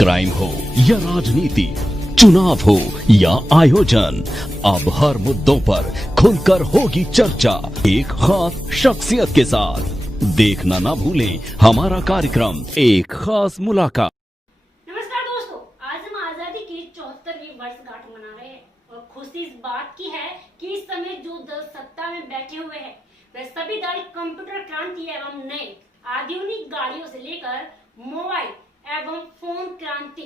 Crime हो या राजनीति, चुनाव हो या आयोजन, अब हर मुद्दों पर खुलकर होगी चर्चा एक खास शख्सियत के साथ। देखना ना भूलें हमारा कार्यक्रम एक खास मुलाकात। नमस्कार दोस्तों, आज हम आजादी की 74वीं वर्षगांठ मना रहे हैं और खुशी इस बात की है कि इस समय जो दल सत्ता में बैठे हुए हैं वे सभी दल कंप्यूटर क्रांति एवं नए आधुनिक गाड़ियों से लेकर मोबाइल एवं फोन क्रांति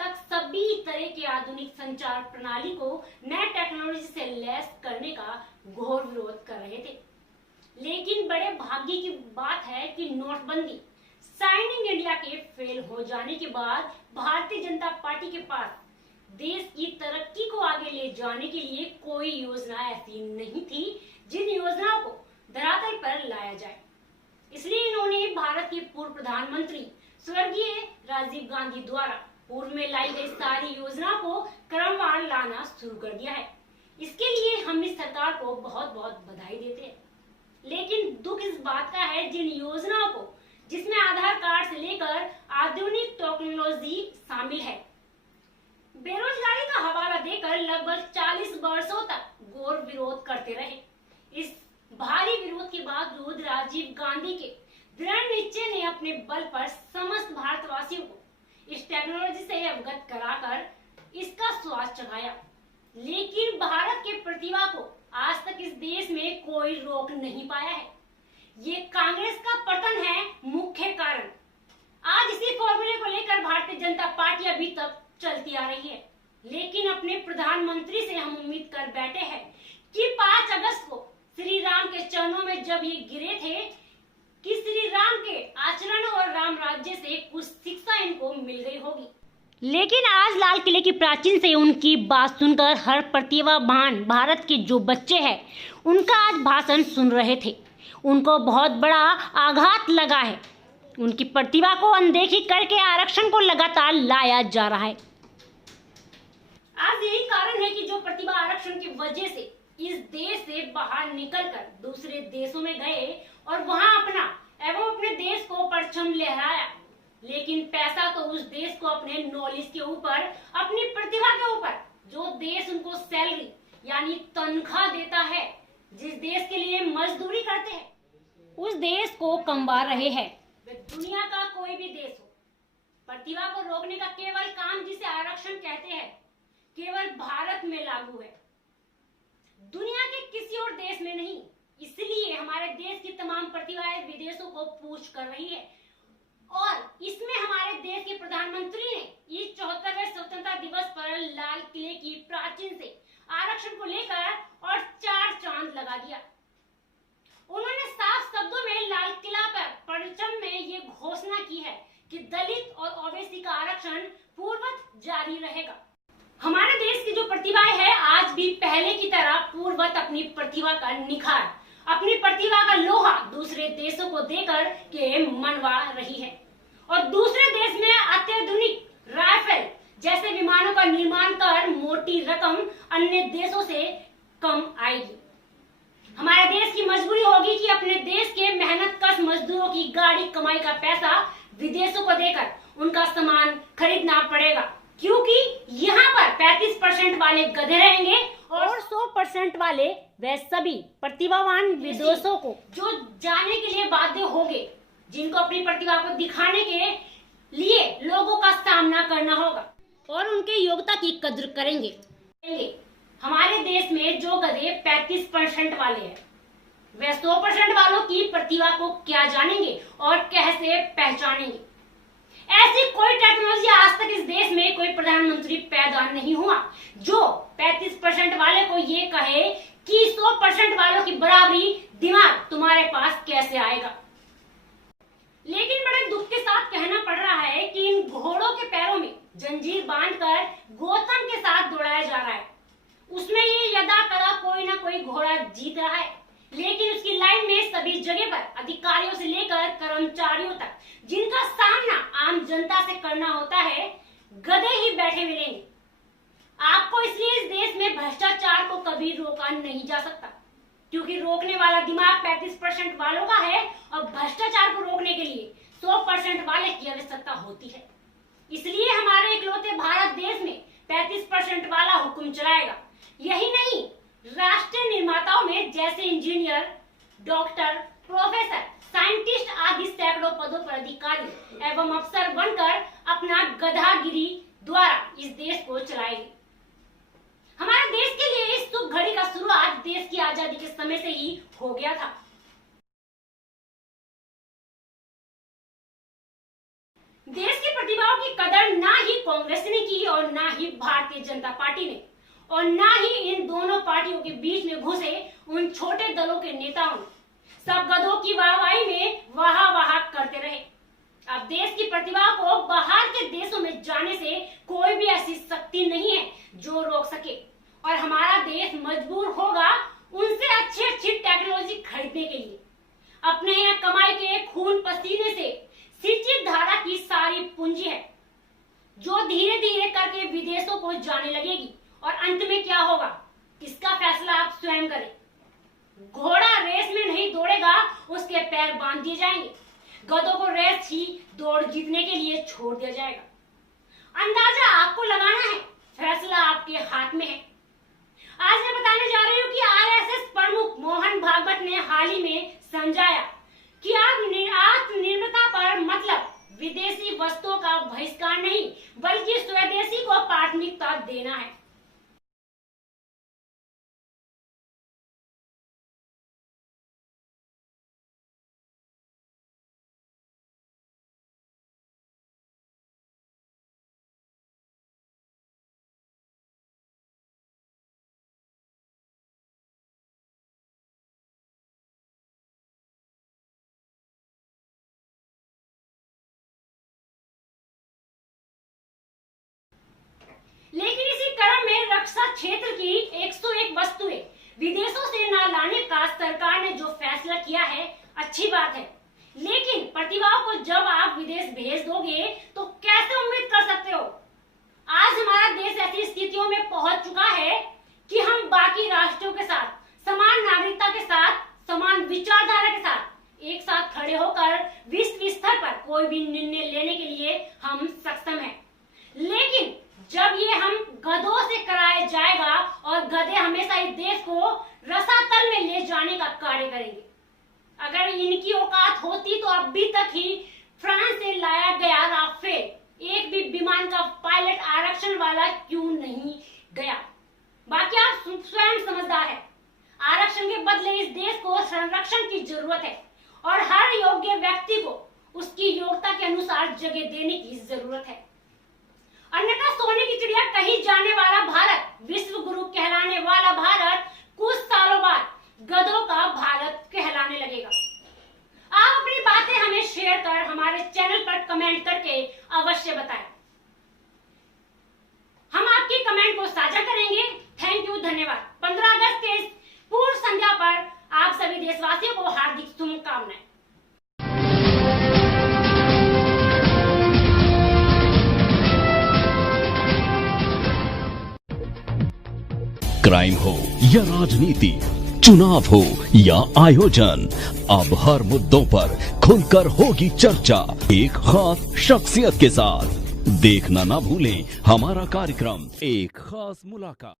तक सभी तरह के आधुनिक संचार प्रणाली को नए टेक्नोलॉजी से लैस करने का घोर विरोध कर रहे थे। लेकिन बड़े भाग्य की बात है कि नोटबंदी साइनिंग इंडिया के फेल हो जाने के बाद भारतीय जनता पार्टी के पास देश की तरक्की को आगे ले जाने के लिए कोई योजना ऐसी नहीं थी जिन योजनाओं को धरातल पर लाया जाए। इसलिए इन्होंने भारत के पूर्व प्रधानमंत्री स्वर्गीय राजीव गांधी द्वारा पूर्व में लाई गई सारी योजनाओं को क्रमवार लाना शुरू कर दिया है। इसके लिए हम इस सरकार को बहुत बहुत बधाई देते हैं। लेकिन दुख इस बात का है जिन योजनाओं को जिसमें आधार कार्ड से लेकर आधुनिक टेक्नोलॉजी शामिल है, बेरोजगारी का हवाला देकर लगभग 40 वर्षों तक घोर विरोध करते रहे। इस भारी विरोध के बावजूद राजीव गांधी के दृढ़ निश्चय ने अपने बल पर समस्त भारतवासियों को इस टेक्नोलॉजी से अवगत कराकर इसका स्वाद चखाया। लेकिन भारत के प्रतिभा को आज तक इस देश में कोई रोक नहीं पाया है। ये कांग्रेस का पतन है मुख्य कारण। आज इसी फॉर्मूले को लेकर भारतीय जनता पार्टी अभी तक चलती आ रही है। लेकिन अपने प्रधानमंत्री से हम उम्मीद कर बैठे हैं कि 5 अगस्त को श्री राम के चरणों में जब ये गिरे थे कि श्री राम के आचरण और राम राज्य से कुछ शिक्षा इनको मिल गई होगी। लेकिन आज लाल किले की प्राचीन से उनकी बात सुनकर हर प्रतिभावान भारत के जो बच्चे हैं उनका आज भाषण सुन रहे थे, उनको बहुत बड़ा आघात लगा है। उनकी प्रतिभा को अनदेखी करके आरक्षण को लगातार लाया जा रहा है। आज यही कारण है कि जो प्रतिभा आरक्षण की वजह से इस देश से बाहर निकलकर दूसरे देशों में गए और वहां अपना एवं अपने देश को परचम लहराया। लेकिन पैसा तो उस देश को अपने नॉलेज के ऊपर, अपनी प्रतिभा के ऊपर, जो देश उनको सैलरी यानी तनख्वाह देता है, जिस देश के लिए मजदूरी करते हैं, उस देश को कमवा रहे हैं। वे दुनिया का कोई भी देश हो, प्रतिभा को रोकने का केवल काम जिसे आरक्षण कहते हैं केवल भारत में लागू है, दुनिया के किसी और देश में नहीं। इसलिए हमारे देश की तमाम प्रतिभाएं विदेशों को पूछ कर रही है और इसमें हमारे देश के प्रधानमंत्री ने इस 74वें स्वतंत्रता दिवस पर लाल किले की प्राचीन से आरक्षण को लेकर और 4 चांद लगा दिया। उन्होंने साफ शब्दों में लाल किला पर परचम में ये घोषणा की है कि दलित और ओबीसी का आरक्षण पूर्ववत जारी रहेगा। हमारे देश की जो प्रतिभाएं हैं आज भी पहले की तरह पूर्ववत अपनी प्रतिभा का निखार, अपनी प्रतिभा का लोहा दूसरे देशों को देकर के मनवा रही है और दूसरे देश में अत्याधुनिक राइफल जैसे विमानों का निर्माण कर मोटी रकम अन्य देशों से कम आएगी। हमारे देश की मजबूरी होगी कि अपने देश के मेहनतकश मजदूरों की गाड़ी कमाई का पैसा विदेशों को देकर उनका सामान खरीदना पड़ेगा, क्योंकि यहाँ पर 35% वाले गधे रहेंगे और 100% वाले वे सभी प्रतिभावान विदेशों को जो जाने के लिए बाध्य होंगे, जिनको अपनी प्रतिभा को दिखाने के लिए लोगों का सामना करना होगा और उनके योग्यता की कद्र करेंगे। हमारे देश में जो गधे 35% वाले हैं वे 100% वालों की प्रतिभा को क्या जानेंगे और कैसे पहचानेंगे। ऐसी कोई टेक्नोलॉजी आज तक इस देश में कोई प्रधानमंत्री पैदा नहीं हुआ जो 35% वाले को ये कहे कि 100% वालों की बराबरी दिमाग तुम्हारे पास कैसे आएगा। लेकिन बड़े दुख के साथ कहना पड़ रहा है कि इन घोड़ों के पैरों में जंजीर बांधकर गौतम के साथ दौड़ाया जा रहा है। उसमें ये यदा कदा कोई ना कोई घोड़ा जीत रहा है, लेकिन उसकी लाइन में सभी जगह पर अधिकारियों से लेकर कर्मचारियों तक जिनका सामना आम जनता से करना होता है, गधे ही बैठे मिलेंगे। आपको इसलिए इस देश में भ्रष्टाचार को कभी रोका नहीं जा सकता, क्योंकि रोकने वाला दिमाग 35% वालों का है और भ्रष्टाचार को रोकने के लिए 100% वाले की आवश्यकता होती है। इसलिए हमारे इकलौते भारत देश में 35% वाला हुक्म चलाएगा। यही नहीं, राष्ट्र निर्माताओं में जैसे इंजीनियर, डॉक्टर, प्रोफेसर, साइंटिस्ट आदि सैकड़ों पदों पर अधिकारी एवं अफसर बनकर अपना गधागिरी द्वारा इस देश को चलाएंगे। हमारे देश के लिए इस शुभ घड़ी का शुरुआत देश की आजादी के समय से ही हो गया था। देश की प्रतिभाओं की कदर ना ही कांग्रेस ने की और ना ही भारतीय जनता पार्टी ने, और ना ही इन दोनों पार्टियों के बीच में घुसे उन छोटे दलों के नेताओं ने। सब गधों की वाहवाही में वाह करते रहे। अब देश की प्रतिभा को बाहर के देशों में जाने से कोई भी ऐसी शक्ति नहीं है जो रोक सके, और हमारा देश मजबूर होगा उनसे अच्छी टेक्नोलॉजी खरीदने के लिए। अपने यहाँ कमाई के खून पसीने से सिंचित धारा की सारी पूंजी है जो धीरे धीरे करके विदेशों को जाने लगेगी, और अंत में क्या होगा इसका फैसला आप स्वयं करें। घोड़ा रेस में नहीं दौड़ेगा, उसके पैर बांध दिए जाएंगे। गधों को रेस ही दौड़ जीतने के लिए छोड़ दिया जाएगा। अंदाजा आपको लगाना है, फैसला आपके हाथ में है। आज मैं बताने जा रही हूँ कि आरएसएस प्रमुख मोहन भागवत ने हाल ही में समझाया कि आत्मनिर्भरता पर मतलब विदेशी वस्तुओं का बहिष्कार नहीं, बल्कि स्वदेशी को प्राथमिकता देना है। लेकिन इसी क्रम में रक्षा क्षेत्र की 101 वस्तुएं विदेशों से न लाने का सरकार ने जो फैसला किया है, अच्छी बात है। लेकिन प्रतिभाओं को जब आप विदेश भेज दोगे तो कैसे उम्मीद कर सकते हो? आज हमारा देश ऐसी स्थितियों में पहुंच चुका है कि हम बाकी राष्ट्रों के साथ समान नागरिकता के साथ, समान विचारधारा के साथ एक साथ खड़े होकर विश्व स्तर पर कोई भी निर्णय लेने के लिए हम सक्षम हैं। लेकिन जब ये हम गधों से कराया जाएगा और गधे हमेशा इस देश को रसातल में ले जाने का कार्य करेंगे। अगर इनकी औकात होती तो अभी तक ही फ्रांस से लाया गया राफेल एक भी विमान का पायलट आरक्षण वाला क्यों नहीं गया? बाकी आप स्वयं समझदार है। आरक्षण के बदले इस देश को संरक्षण की जरूरत है और हर योग्य व्यक्ति को उसकी योग्यता के अनुसार जगह देने की जरूरत है। अन्यथा सोने की चिड़िया कहीं जाने वाला भारत, विश्व गुरु कहलाने वाला भारत कुछ सालों बाद गधों का भारत कहलाने लगेगा। आप अपनी बातें हमें शेयर कर हमारे चैनल पर कमेंट करके अवश्य बताएं। हम आपकी कमेंट को साझा करेंगे। थैंक यू, धन्यवाद। 15 अगस्त के इस पूर्व संध्या पर आप सभी देशवासियों को हार्दिक शुभकामनाएं। क्राइम हो या राजनीति, चुनाव हो या आयोजन, अब हर मुद्दों पर खुलकर होगी चर्चा एक खास शख्सियत के साथ। देखना ना भूलें हमारा कार्यक्रम एक खास मुलाकात।